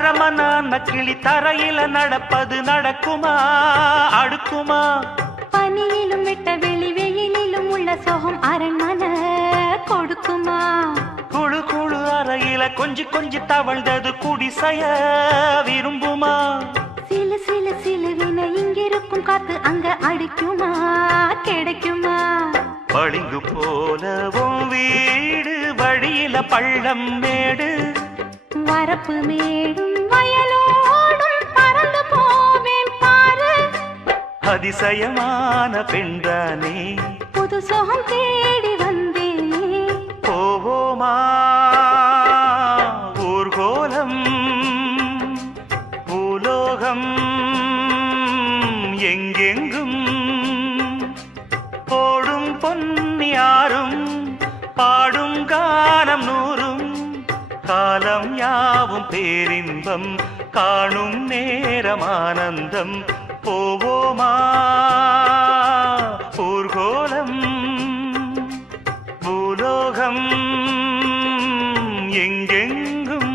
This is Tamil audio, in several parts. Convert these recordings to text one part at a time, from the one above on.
அரமனான கிளி தரையில நடப்பது நடக்குமா அடுக்குமா? பனியிலும் விட்ட வெளி வெயிலிலும் உள்ள சோகம் அரண்மனை கொடுக்குமா? குழு குழு அறையில கொஞ்சி கொஞ்சி தவழ்ந்தது குடிசைய விரும்புமா? சிலு சிலு சிலுவின இங்கிருக்கும் காத்து அங்க அடிக்குமா கிடைக்குமா? பளிங்கு போலவும் வீடு வழியில பள்ளம் மேடு வரப்பு மேடும் வயலோடும் பறந்து போவேன் பாரு. அதிசயமான பெண்தானே புது சோகம் தேடி வந்தேனே. போவோமா ஊர்கோலம் பூலோகம் எங்கெங்கும் போடும் பொன்னியாரும் பாடும் காலம் நூறும் காலம் யாவும் பேரின்பம் காணும் நேரம் ஆனந்தம். போவோமா ஊர்கோலம் பூலோகம் எங்கெங்கும்.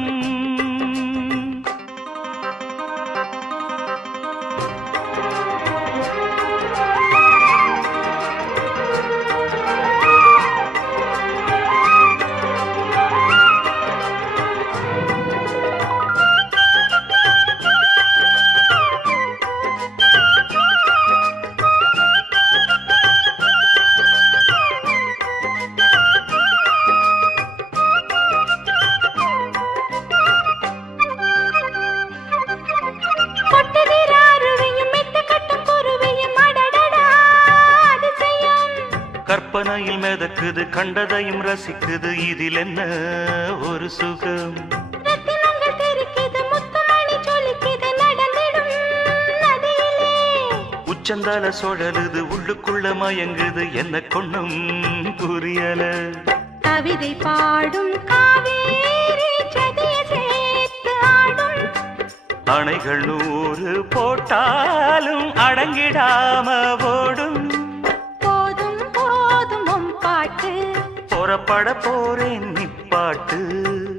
கற்பனையில் மிதக்குது கண்டதையும் ரசிக்குது இதில் என்ன ஒரு சுகம்? உச்சந்தால சுழலுது உள்ளுக்குள்ள மயங்குது என்ன கொண்ணும் புரியல. கவிதை பாடும் காவேரி சதியை சேர்த்து ஆடும். அணைகள் 100 போட்டாலும் அடங்கிடாம ஓடும். போதும் போதும் உன் பாட்டு புறப்பட போறேன் நிப்பாட்டு.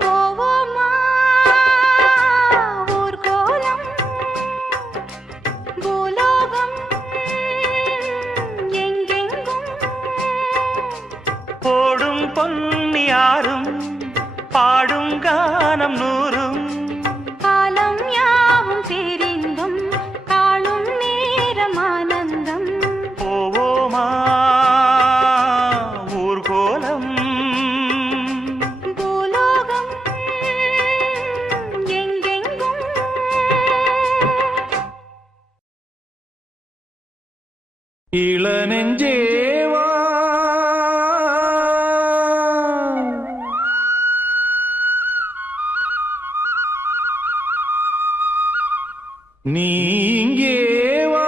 போவோமா ஊர்கோலம் பூலோகம் எங்கெங்கும் போடும் பொன்னியாரும் பாடும் கானம் நூறும் காலம் யாவும் பேரின்பம் காணும் நேரம் ஆனந்தம். போவோமா ஊர்கோலம் பூலோகம் எங்கெங்கும். இளநெஞ்சேவா நீங்கேவா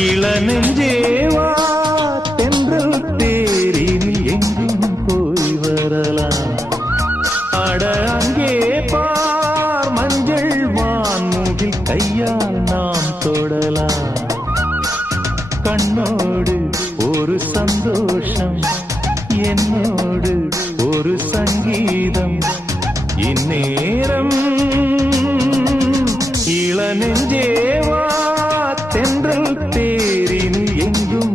இளநெஞ்சேவா தென்றல் தேரினில் எங்கும் போய் வரலாம். அட அங்கே பார் மஞ்சள் வான்முகில் கையால் நாம் தொடலாம். கண்ணோடு ஒரு சந்தோஷம் என்னோடு ஒரு சங்கீதம் இந்நேரம். இளநெஞ்சேவா தென்றல் தேரினில் எங்கும்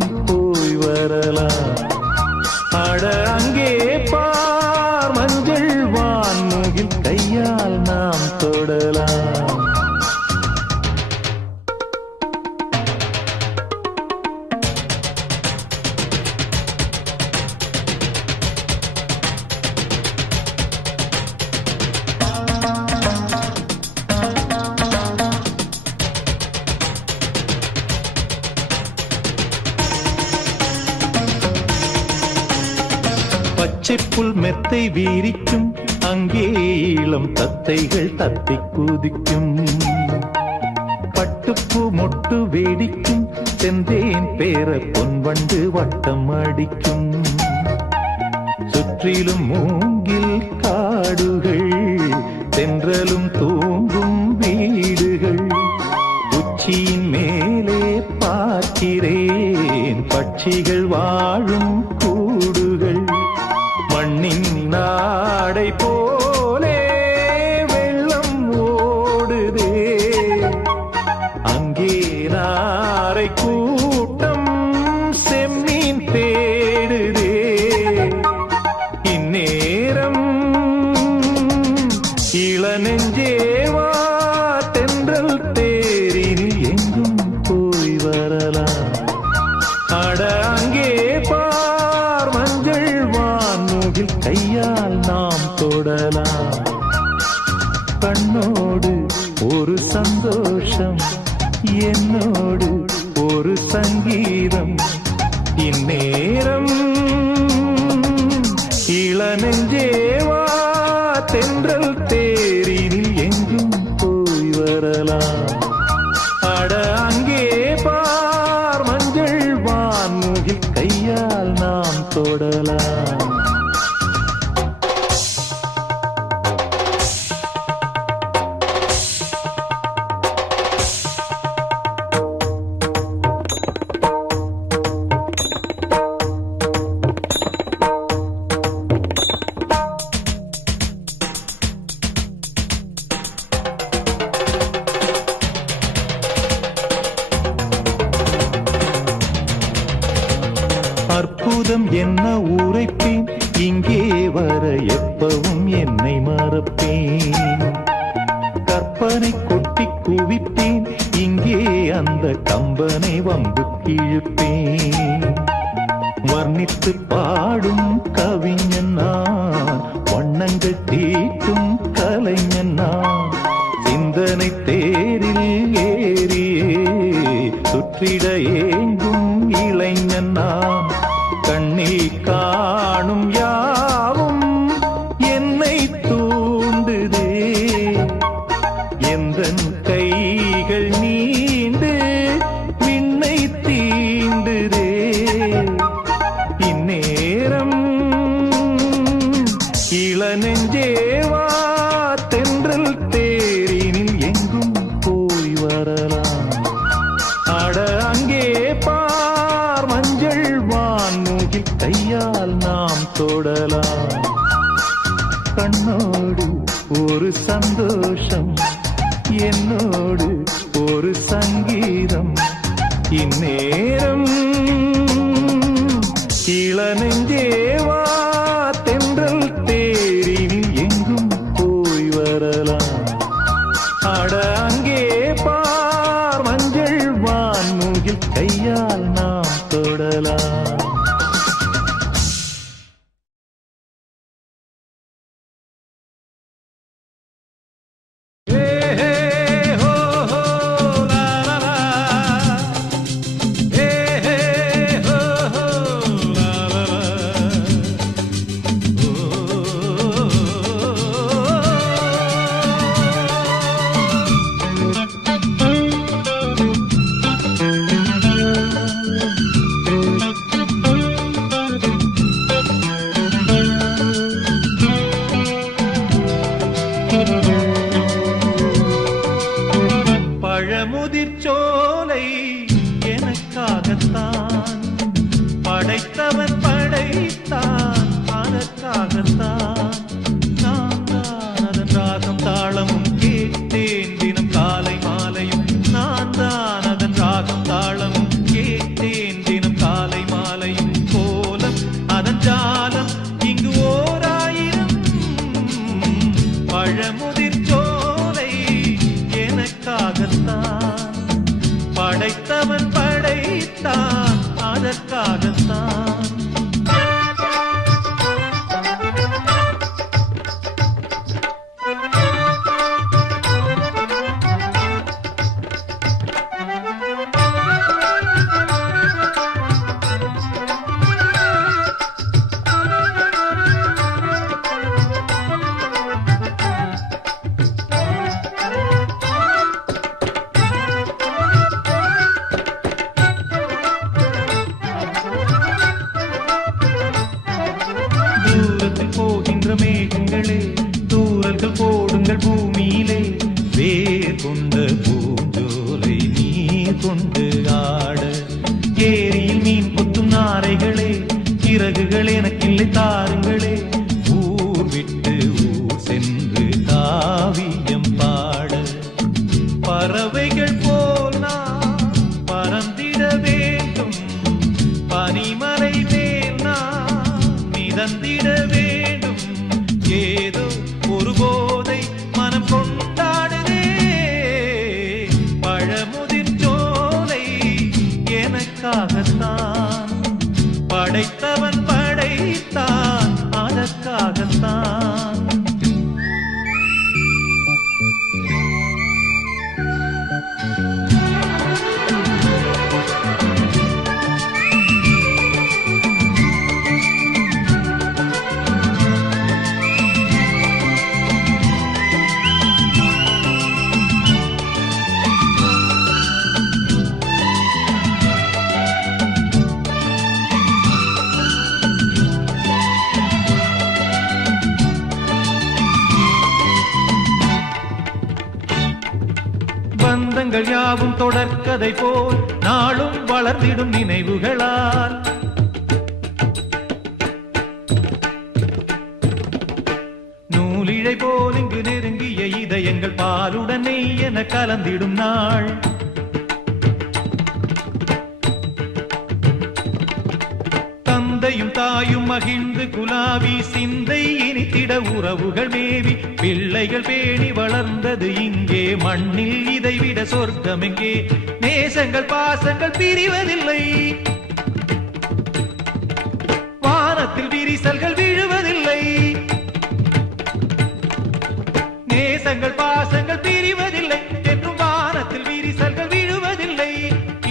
புல் மெத்தை வீரிக்கும் அங்கே இளம் தத்தைகள் தத்தி குதிக்கும் பட்டுப்பூ மொட்டு வேடிக்கும் செந்தேன் பேர பொன்வண்டு வட்டம் அடிக்கும் சுற்றிலும் மூங்கில் காடுகள் தென்றலும் தூங்கும் வீடுகள் உச்சியின் மேலே பார்க்கிறேன் பட்சிகள் வாழும் கூடுகள் மண்ணின் நாடை போலே வெள்ளம் ஓடுதே அங்கே நாரை கூட்டம் செம்மீன் தேடுதே இந்நேரம் இளநெஞ்சேவா தென்றல் தேரினில் எங்கும் போய் வரலாம் அட அங்கே பார் மஞ்சள் வான்முகில் கையால் நாம் தொடலாம் கண்ணோடு ஒரு சந்தோஷம் என்னோடு ஒரு சங்கீதம் இந்நேரம் இளநெஞ்சேவா தென்றல் தேரினில் எங்கும் போய் வரலாம் அட அங்கே பார் மஞ்சள் வான்முகில் கையால் நாம் தொடலாம் அற்புதம் என்ன உரைப்பேன் இங்கே வர எப்பவும் என்னை மறப்பேன் கற்பனை கொட்டி குவிப்பேன் இங்கே அந்த கம்பனை வம்பு கிழிப்பேன் வர்ணித்து பாடும் கவிஞன் நான் வண்ணங்கள் தீட்டும் கலைஞன் நான் சிந்தனை தேரில் ஏறியே சுற்றிட ஏங்கும் இளைஞன் நான் கண்ணில் காணும் யாவும் என்னை தூண்டுதே எந்தன் கைகள் நீண்டு விண்ணை தீண்டுதே இந்நேரம் இளநெஞ்சேவா தென்றல் தேரினில் எங்கும் போய் வரலாம் அட அங்கே பார் மஞ்சள் வான்முகில் கையால் நாம் தொடலாம் கண்ணோடு ஒரு சந்தோஷம் என்னோடு ஒரு சங்கீதம் இந்நேரம் இளநெஞ்சேவா தென்றல் தேரினில் எங்கும் போய் வரலாம் அட அங்கே பார் மஞ்சள் வான்முகில் கையால் நாம் தொடலாம் பழமுதிர்ச்சோலை எனக்காகத்தான் படைத்தவன் படைத்தான் அதற்காகத்தான் நான் தான் அதன் ராகம் தாளமும் கேட்டேன் தினம் காலை மாலையும் நான் தான் அதன் ராகம் தாளமும் கேட்டேன் தினம் காலை மாலையும் கோலம் அதன் ஜாலம் இங்கு ஓராயிரம் பழமுதிர்ச்சோலை எனக்காகத்தான் படைத்தவன் படைத்தான் அதற்காகத்தான் மலைகளே தூரல்கள் போடுங்கள் பூமியிலே வேர் கொண்ட பூஞ்சோலை நீர் கொண்டு ஆட ஏரியில் மீன் கொத்தும் நாரைகளே இறகுகள் எனக்கில்லை தாருங்களே ஊர் விட்டு ஊர் சென்று காவியம் பாட பறவைகள் போல் நான் பறந்திட வேண்டும் பனிமலை மேல் நான் மிதந்திட வேண்டும் ஏதோ ஒரு போதை மனம் கொண்டாடுதே பழமுதிர் சோலை எனக்காகத்தான் படைத்தவன் படைத்தான் அதற்காகத்தான் பந்தங்கள் யாவும் தொடர்கதை போல் நாளும் வளர்ந்திடும் நினைவுகளால் நூலிழை போல் இங்கு நெருங்கிய இதயங்கள் பாலுடன் நெய் என கலந்திடும் நாள் தந்தையும் தாயும் மகிழ்ந்து குலாவி சிந்தை இனித்திட உறவுகள் மேவி பிள்ளைகள் பேணி வளர்ந்தது இங்கே மண்ணில் இதைவிட சொர்க்கம் எங்கே நேசங்கள் பாசங்கள் பிரிவதில்லை வானத்தில் விரிசல்கள் விழுவதில்லை நேசங்கள் பாசங்கள் பிரிவதில்லை என்றும் வானத்தில் விரிசல்கள் விழுவதில்லை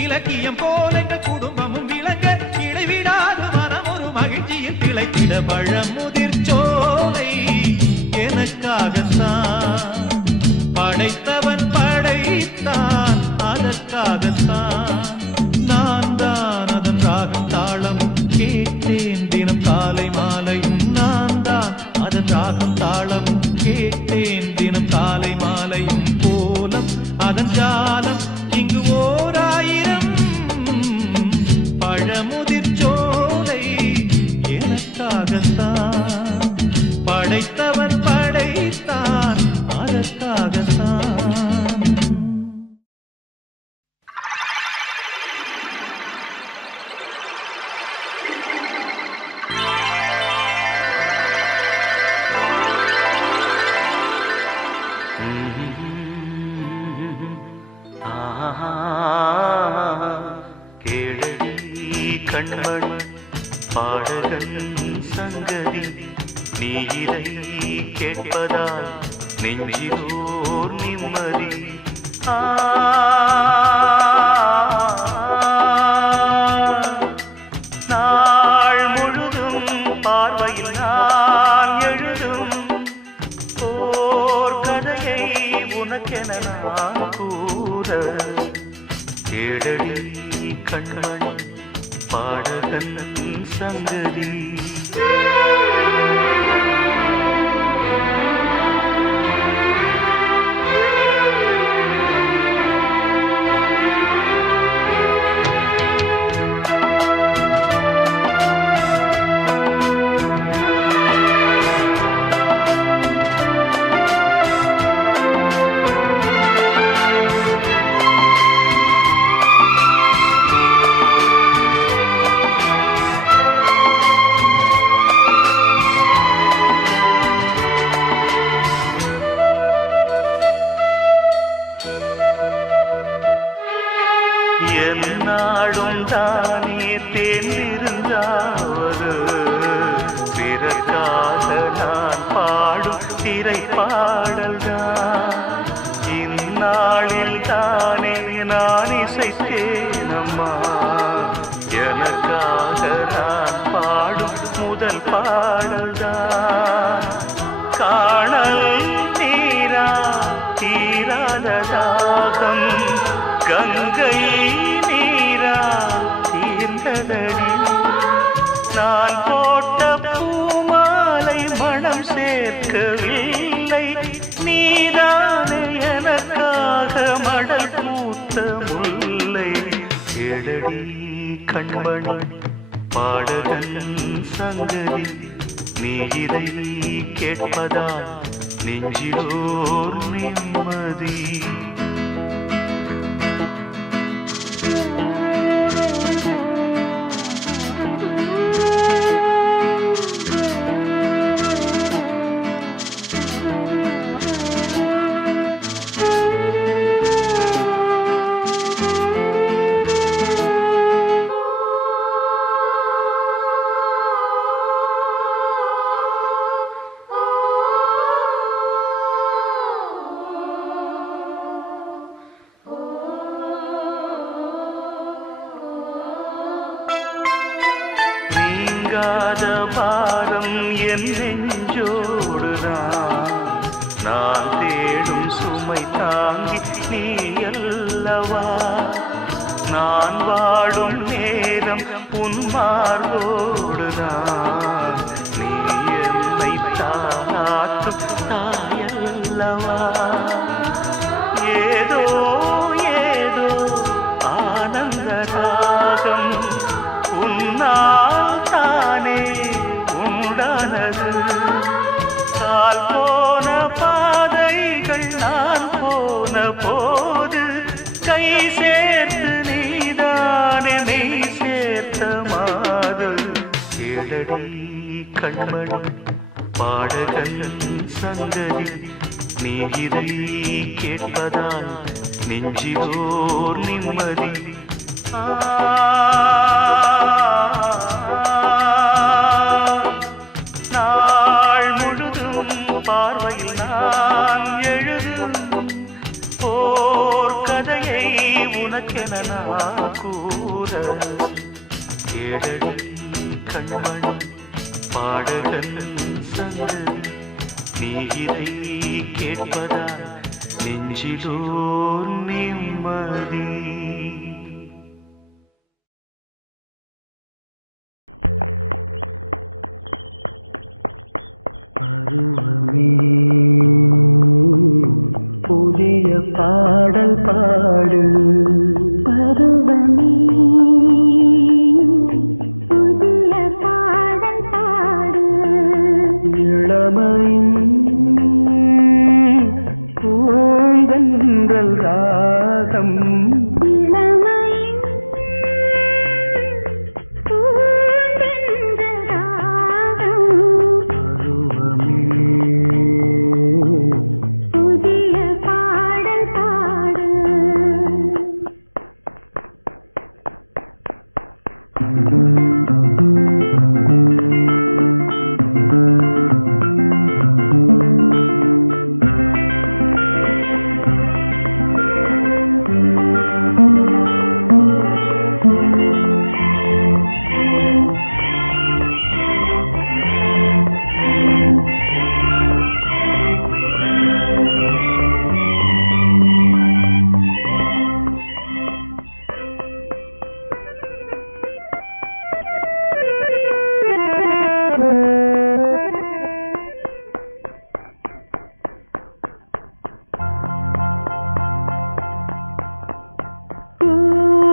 இலக்கியம் போல எங்கள் குடும்பமும் விளங்க இடைவிடாது மனம் ஒரு மகிழ்ச்சியில் திளைத்திட பழமுதிர் சோலை எனக்காகத்தான் படைத்தவன் படைத்தான் அதற்காகத்தான் நான் தான் அதன் ராகம் தாளமும் கேட்டேன் தினம் காலை மாலையும் நான் தான் அதன் ராகம் தாளமும் கேட்டேன் தினம் காலை மாலையும் கோலம் அதன் ஜாலம் இங்கு ஓர் ஆயிரம் பழமுதிர் சோலை எனக்காகத்தான் படைத்தவன் படைத்தான் அதற்காகத்தான் கண்மண் பாடகன் சங்கதி நீ இதை கேட்பதால் நெஞ்சிலோர் நிம்மதி நாள் முழுதும் பார்வையில் நான் எழுதும் ஓர் கதையை உனக்கென நான் கூற கேடடி கண்மண் பாடகன் சங்கதி என்னாடும் தானே தேர்ந்திருந்தாவது பிறக்காக நான் பாடும் திரை பாடல்தான் இந்நாளில் தானே நான் இசைத்தேனம்மா எனக்காக நான் பாடும் முதல் பாடல்தான் காணல் நீரா தீராத தாகம் கங்கை நீரா தீர்ந்ததடி நான் போட்ட பூமாலை மண் மனம் சேர்க்கவில்லை. நீதானே எனக்காக மடல் பூத்த முல்லை. கேளடி கண்மணி பாடகன் சங்கதி, நீ இதை கேட்பதால் நெஞ்சிலோர் நிம்மதி. நீங்காத பாரம் என் நெஞ்சோடுதான், நான் தேடும் சுமை தாங்கி நீ அல்லவா. நான் வாடும் நேரம் உன் மார்போடுதான், நீ என்னை தாளாட்டும் தாயல்லவா. ஏதோ ஏதோ ஆனந்த ராகம் உன்னால் தானே உண்டானது. கால் போன பாதைகள் நான் போன போது, கை சேர்த்து நீதானே நெய் சேர்த்த மாது. கேளடி கண்மணி பாடகன் சங்கதி, நீ இதை கேட்பதால் நெஞ்சிலோர் நிம்மதி. நாள் முழுதும் பார்வையில் நான் எழுதும் ஓர் கதையை உனக்கென நான் கூற. கேளடி கண்மணி பாடகன் சங்கதி, நீ இதை கேட்பதால் நெஞ்சிலோர் நிம்மதி. பருவமே புதிய பாடல் பாடு. பருவமே புதிய பாடல் பாடு. இளமையின் பூந்தென்றல் ராகம். இளமையின் பூந்தென்றல் ராகம். புதிய பாடல் பாடு.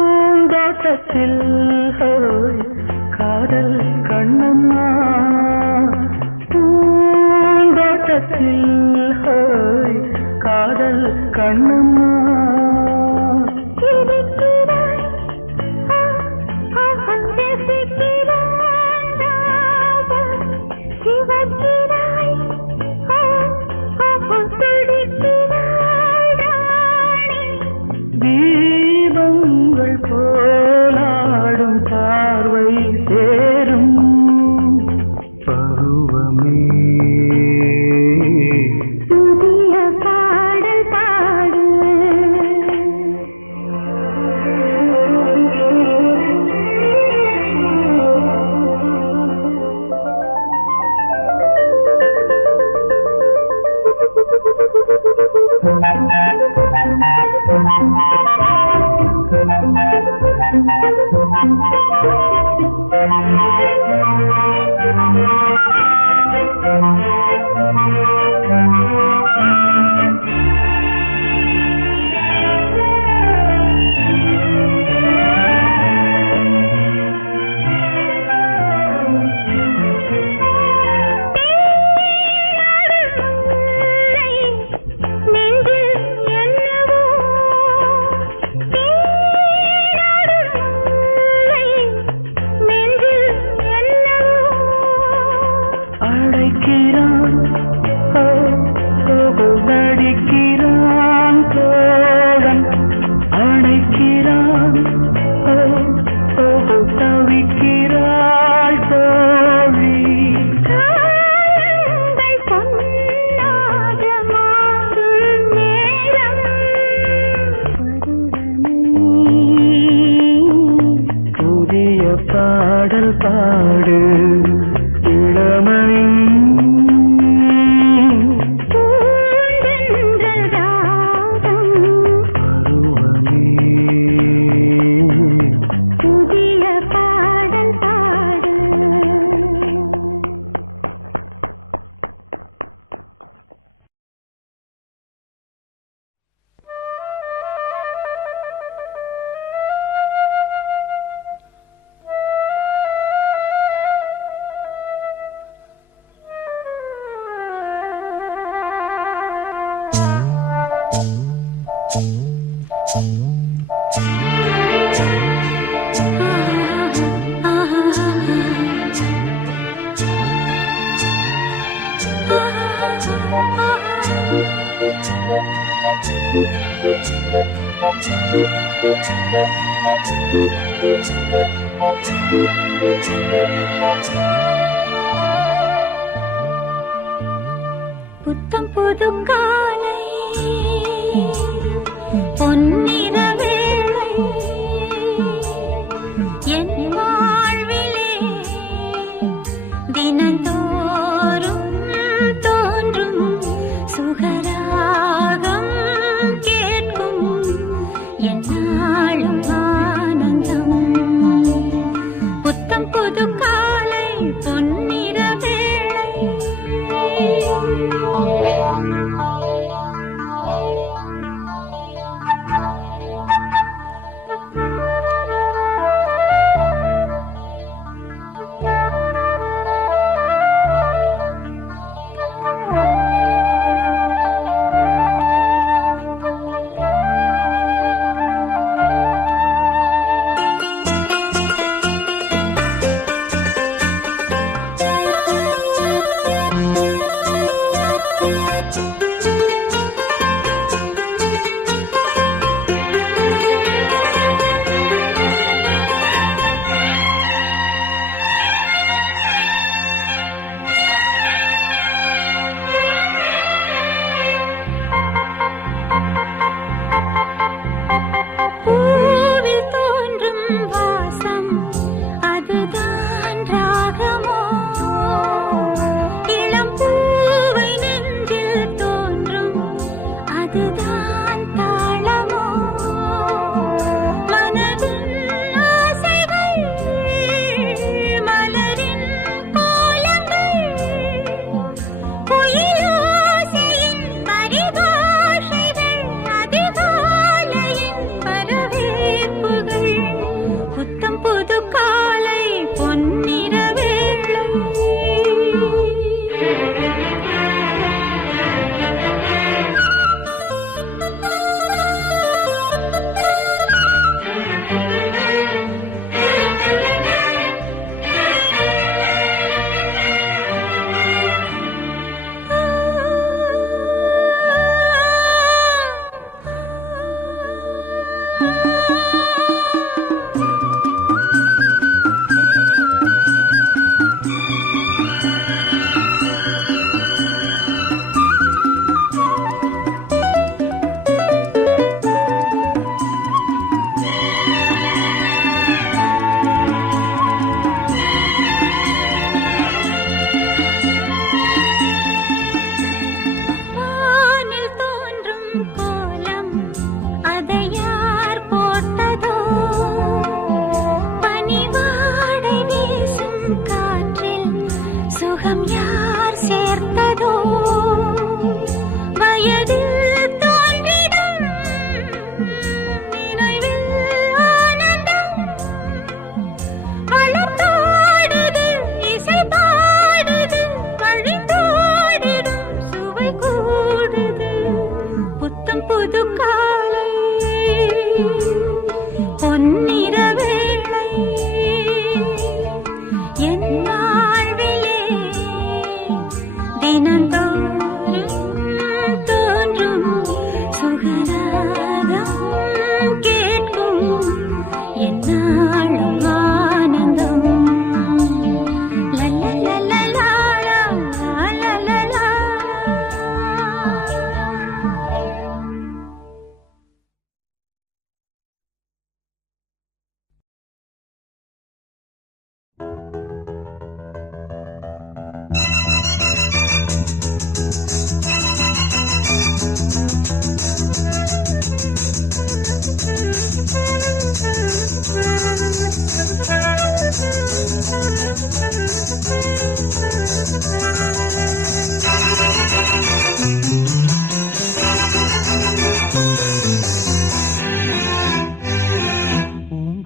பூந்தோட்டத்தில் காதல் கண்ணம்மா, பூந்தோட்டத்தில் காதல் கண்ணம்மா. தீபங்கள் போலாடும் பார்வை சேரும். பருவமே புதிய பாடல் பாடு. புத்தம் புது காலை பொன்னிற வேளை என் வாழ்விலே தினந்தோறும் தோன்றும் சுகராகம் கேட்கும் என்னாலும் ஆனந்தம். புத்தம் புது காலை பொன்னிற வேளை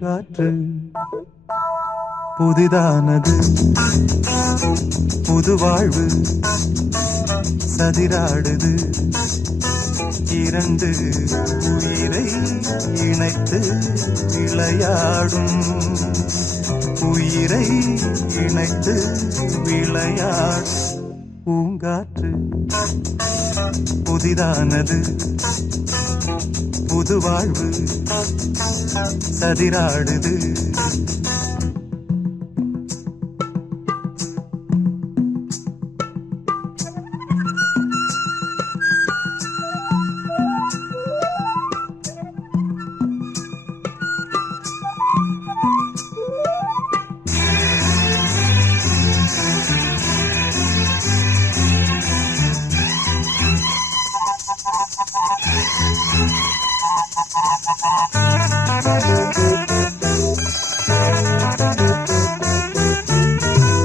காற்று புதிதானது, புது வாழ்வு சதிராடுது. இரண்டு உயிரை இணைத்து விளையாடும், உயிரை இணைத்து விளையாடும் பூங்காற்று புதிதானது புது வாழ்வு சதிராடுது.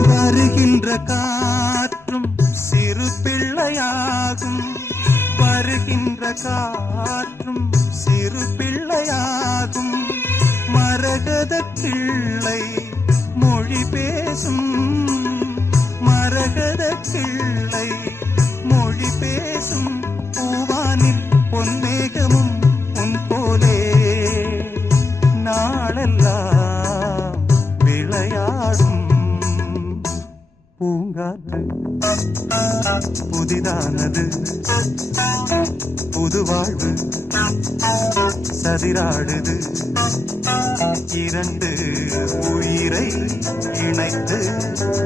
வருகின்ற காற்றும் சிறு பிள்ளையாகும், வருகின்ற காற்றும் சிறு பிள்ளையாகும். மரகத கிள்ளை மொழி பேசும், மரகத கிள்ளை மொழி பேசும். பூவானில் பொன்மேகமும் உன் போலே நாளெல்லாம் விளையாடும். பூங்காற்று புதிதானது புது வாழ்வு சதிராடுது. இரண்டு உயிரை இணைத்து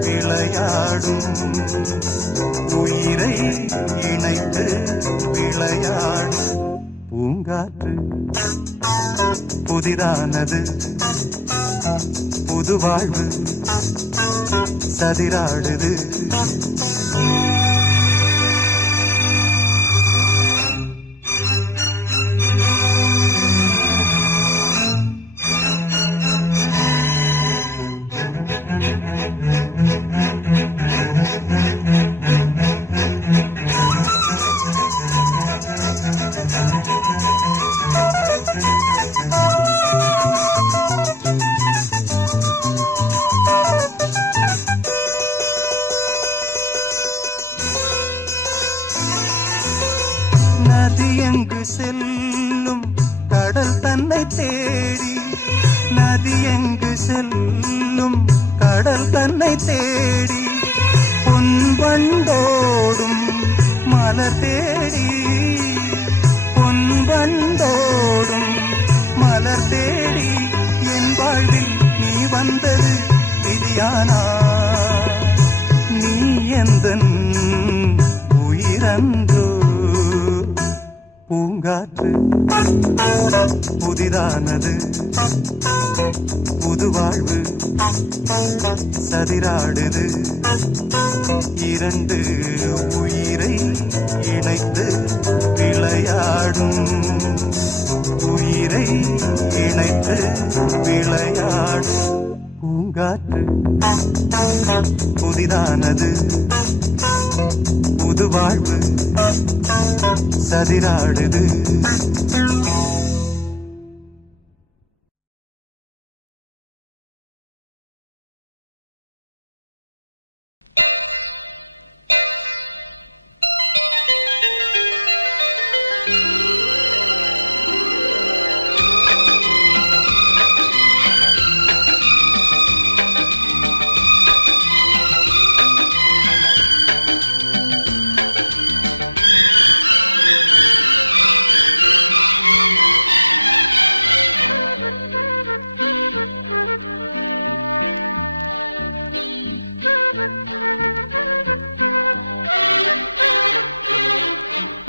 விளையாடும், உயிரை இணைத்து விளையாடும். பூங்காற்று புதிதானது புது வாழ்வு சதிராடுது. நதி எங்கு செல்லும் கடல் தன்னை தேடி, நதி எங்கு செல்லும் கடல் தன்னை தேடி. பொன்வண்டோடும் மலர் தேடி, பொன்வண்டோடும் மலர் தேடி. என் வாழ்வில் நீ வந்தது விதியானா, நீ எந்தன் உயிரன்றோ. பூங்காற்று புதிதானது புது வாழ்வு சதிராடுது. இரண்டு உயிரை இணைத்து விளையாடும், உயிரை இணைத்து விளையாடும். பூங்காற்று புதிதானது புது வாழ்வு சதிராடுது.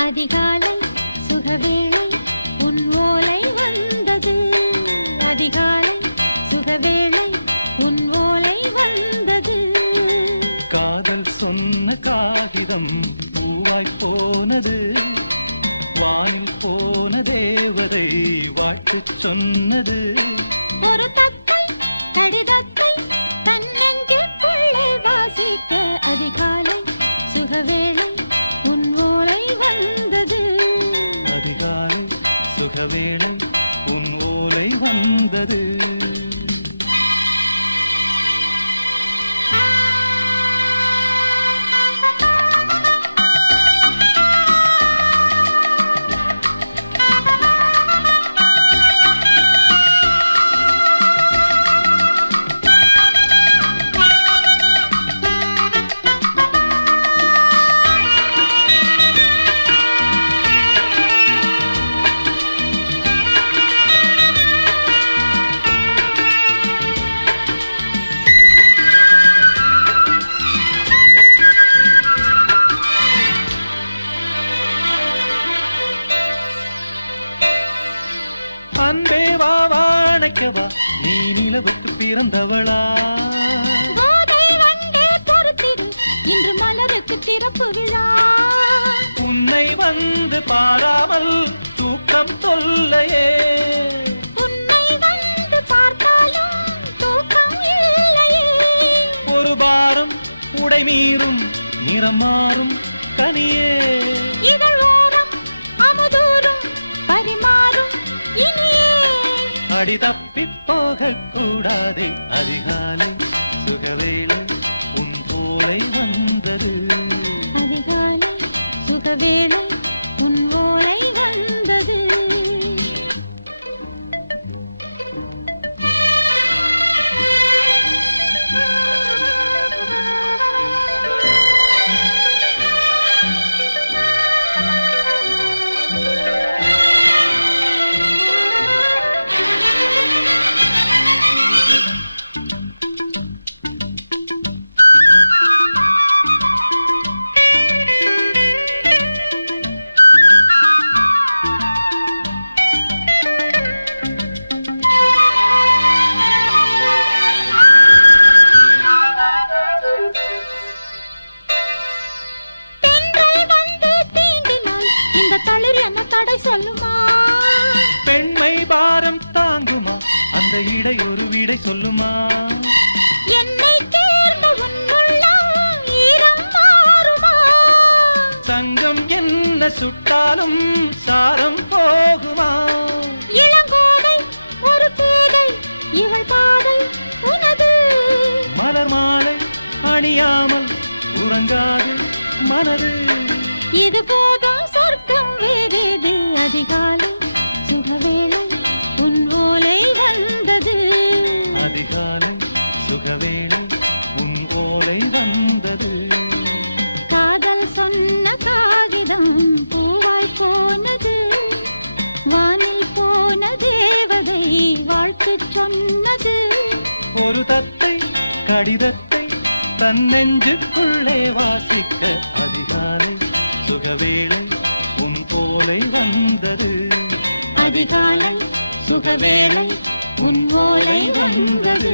அதிகாலை சுகவேளை உன் ஓலை வந்தது, அதிகாலை சுகவேளை உன் ஓலை வந்தது. காதல் சொன்ன காகிதம் பூவாய் போனது, வானில் போன தேவதை வாழ்த்துச் சொன்னது. ஒரு தத்தை கடிதத்தை தன் நெஞ்சுக்குள்ளே வாசிக்க, அதிகாலை சுகவேளை உன் ஓலை வந்தது, அதிகாலை சுகவேளை உன் ஓலை வந்தது. அணைக்கவா நீ நிலவுக்கு பிறந்தவளா போதை வந்தே பொறுத்திரு இன்று மலருக்கு திறப்பு விழா உன்னை வந்து பாராமல் தூக்கம் தொல்லையே உன்னை வந்து பார்த்தாலும் தூக்கம் இல்லையே ஒரு பாரம் உடை மீறும் நிறம் மாறும் கனியே இதழ் ஓரம் அமுதூரும் பரிமாறும் இனியே அடி தப்பி போக கூடாதே அதிகாலை சுகவேளை உன் போலை வந்தது அதிகாலை சுகவேளை உன் ஓலை வந்தது பெண்மை பாரம் தாங்குமா அந்த இடை ஒரு விடை சொல்லுமா என்னை தேர்ந்த உன்னுள்ளம் ஈரம் மாறுமா சங்கம் என்ன சுட்டாலும் சாரம் போகுமா இளங்கோதை ஒரு பேதை இவள் பாதை உனது மலர் மாலை அணியாமல் உறங்காது மனது இது போதும் சொர்க்கம் வேறேது அதிகாலை சுகவேளை உன் ஓலை வந்தது அதிகாலை சுகவேளை உன் ஓலை வந்தது காதல் சொன்ன காகிதம் பூவாய் போனது வானில் போன தேவதை வாழ்த்து சொன்னது ஒரு தத்தை கடிதத்தை தன் நெஞ்சுக்குள்ளே வாசிக்க அதிகாலை சுகவேளை உன் போலை வந்தது அதிகாலை சுகவேளை உன் ஓலை வந்தது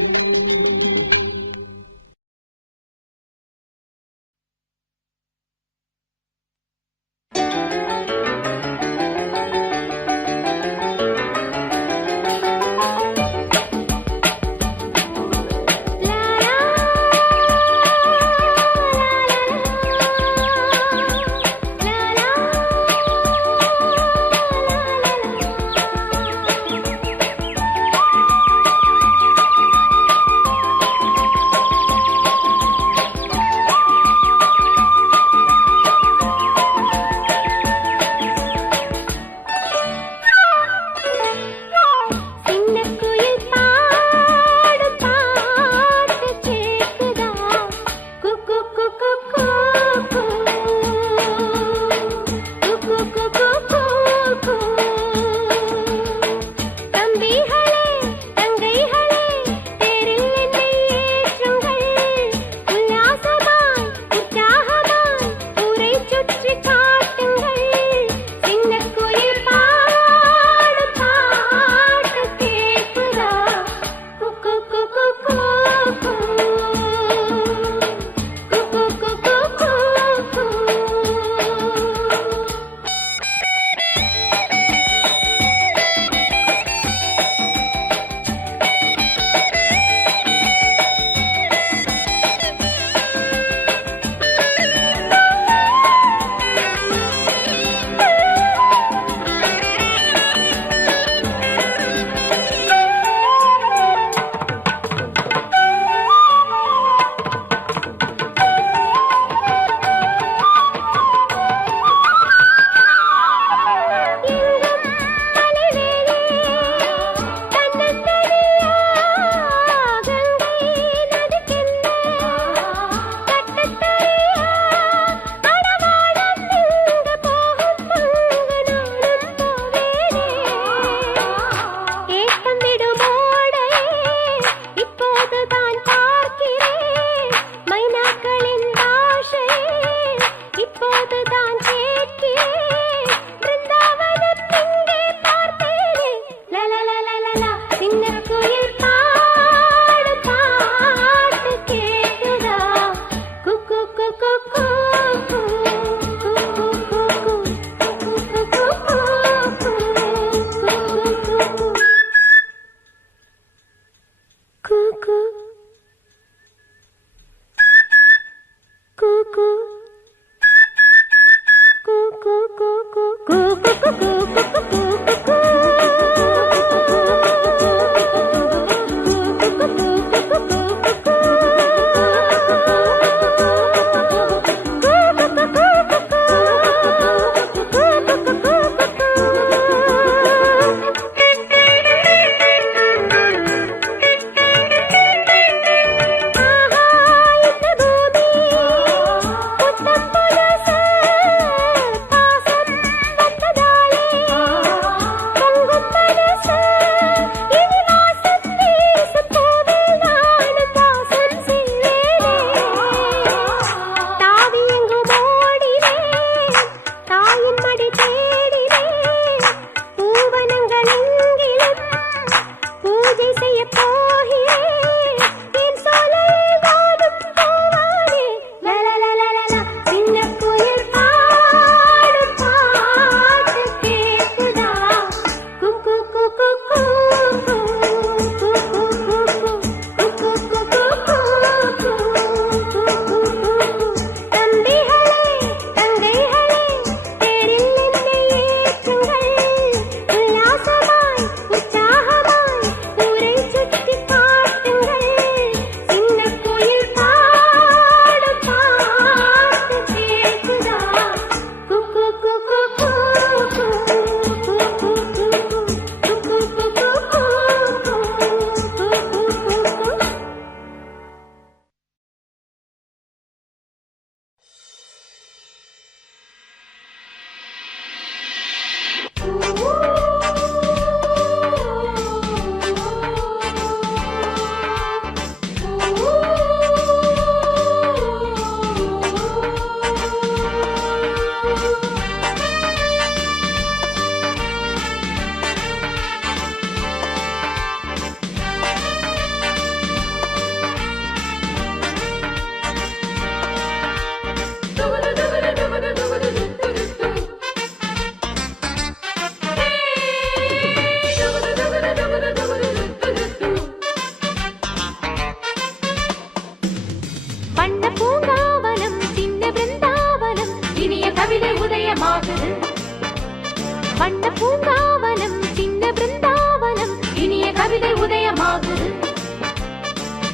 வண்ண பூங்காவனம் சின்ன பிருந்தாவனம் இனிய கவிதை உதயமாகுது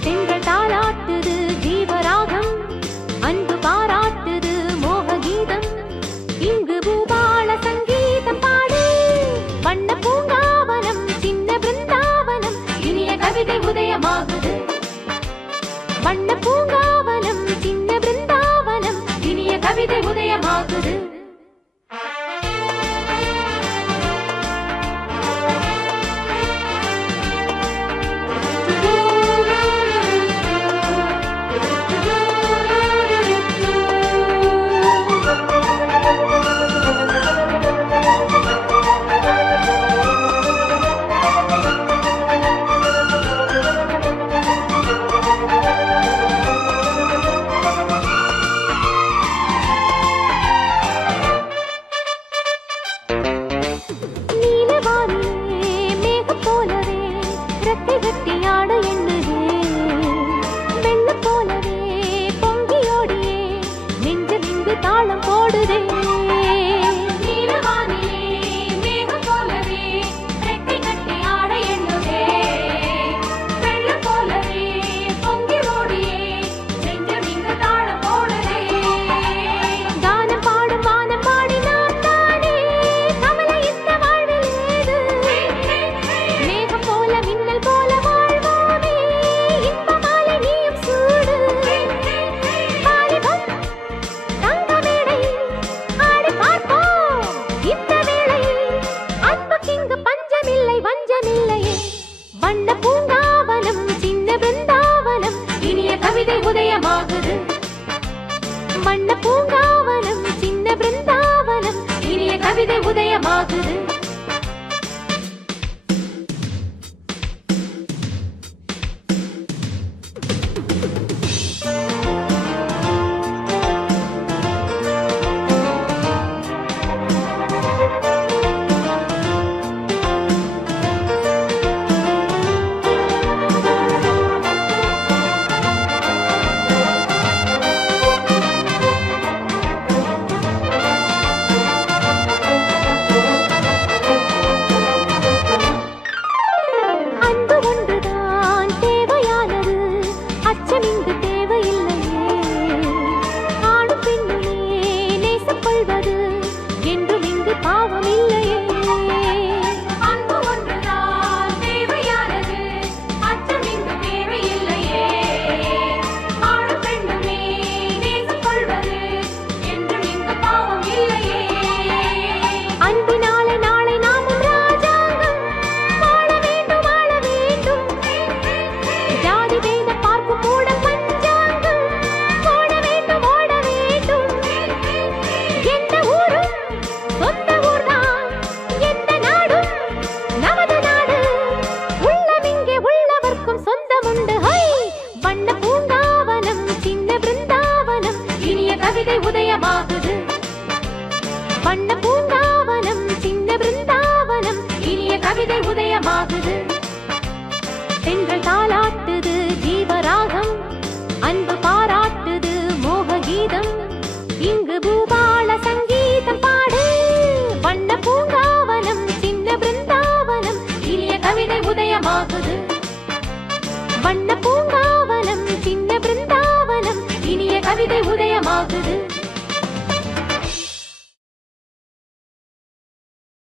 பெண்கள் தாளாட்டுது ஜீவராகம் அன்பு பாராட்டுது மோக கீதம் இங்கு பூபால சங்கீதம் பாடு வண்ண பூங்காவனம் சின்ன பிருந்தாவனம் இனிய கவிதை உதயமாகுது வண்ண பூங்காவனம் சின்ன பிருந்தாவனம் இனிய கவிதை உதயமாகுது தாளம் போடுதே வண்ண பூங்காவனம் சின்ன பிருந்தாவனம் இனிய கவிதை உதயமாகுது வண்ண பூங்காவனம் சின்ன பிருந்தாவனம் இனிய கவிதை உதயமாகுது உதயமாகுது வண்ண பூங்கா